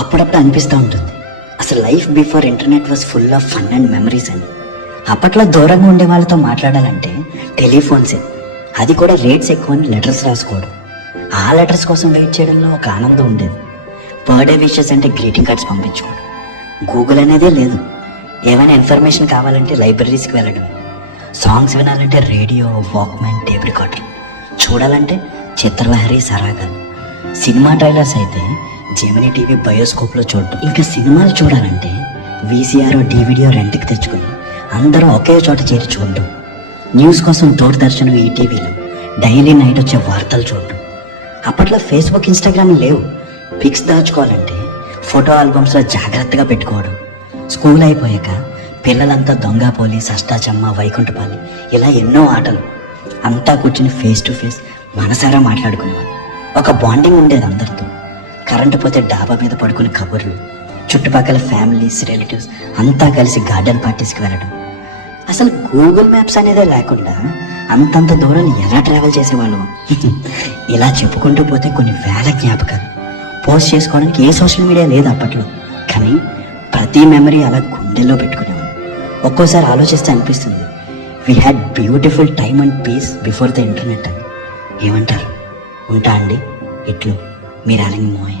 అప్పుడప్పుడు అనిపిస్తూ ఉంటుంది, అసలు life before internet was full of fun and memories అని. అప్పట్లో దూరంగా ఉండే వాళ్ళతో మాట్లాడాలంటే టెలిఫోన్సే, అది కూడా రేట్స్ ఎక్కువని లెటర్స్ రాసుకోవడం. ఆ లెటర్స్ కోసం వెయిట్ చేయడంలో ఒక ఆనందం ఉండేది. బర్త్డే విషెస్ అంటే గ్రీటింగ్ కార్డ్స్ పంపించుకోవడం. గూగుల్ అనేదే లేదు. ఏమైనా ఇన్ఫర్మేషన్ కావాలంటే లైబ్రరీస్కి వెళ్ళడం. సాంగ్స్ వినాలంటే రేడియో, వాక్మెన్, టేప్ రికార్డర్. చూడాలంటే చిత్రలహరి, సరాగాలు. సినిమా ట్రైలర్స్ అయితే జెమినీ టీవీ బయోస్కోప్లో చూడటం. ఇంకా సినిమాలు చూడాలంటే వీసీఆర్, డివిడియో రెంట్కి తెచ్చుకుని అందరూ ఒకే చోట చేరి చూడడం. న్యూస్ కోసం దూరదర్శన్, ఈటీవీలో డైలీ నైట్ వచ్చే వార్తలు చూడడం. అప్పట్లో ఫేస్బుక్, ఇన్స్టాగ్రామ్ లేవు. పిక్స్ దాచుకోవాలంటే ఫోటో ఆల్బమ్స్లో జాగ్రత్తగా పెట్టుకోవడం. స్కూల్ అయిపోయాక పిల్లలంతా దొంగ పోలీస్, అష్టాచమ్మ, వైకుంఠపాలి, ఇలా ఎన్నో ఆటలు. అంతా కూర్చుని ఫేస్ టు ఫేస్ మనసారా మాట్లాడుకునేవాడు. ఒక బాండింగ్ ఉండేది అందరితో. కరెంటు పోతే డాబా మీద పడుకుని కబుర్లు. చుట్టుపక్కల ఫ్యామిలీస్, రిలేటివ్స్ అంతా కలిసి గార్డెన్ పార్టీస్కి వెళ్ళడం. అసలు గూగుల్ మ్యాప్స్ అనేదే లేకుండా అంతంత దూరం ఎలా ట్రావెల్ చేసేవాళ్ళు. ఇలా చెప్పుకుంటూ పోతే కొన్ని వేల జ్ఞాపకాలు. పోస్ట్ చేసుకోవడానికి ఏ సోషల్ మీడియా లేదు అప్పట్లో, కానీ ప్రతి మెమరీ అలా గుండెల్లో పెట్టుకునేవాడు. ఒక్కోసారి ఆలోచిస్తే అనిపిస్తుంది, we had beautiful time and peace before the internet అని. ఏమంటారు? ఉంటా అండి. ఇట్లు మీరు అలింగి మోయ.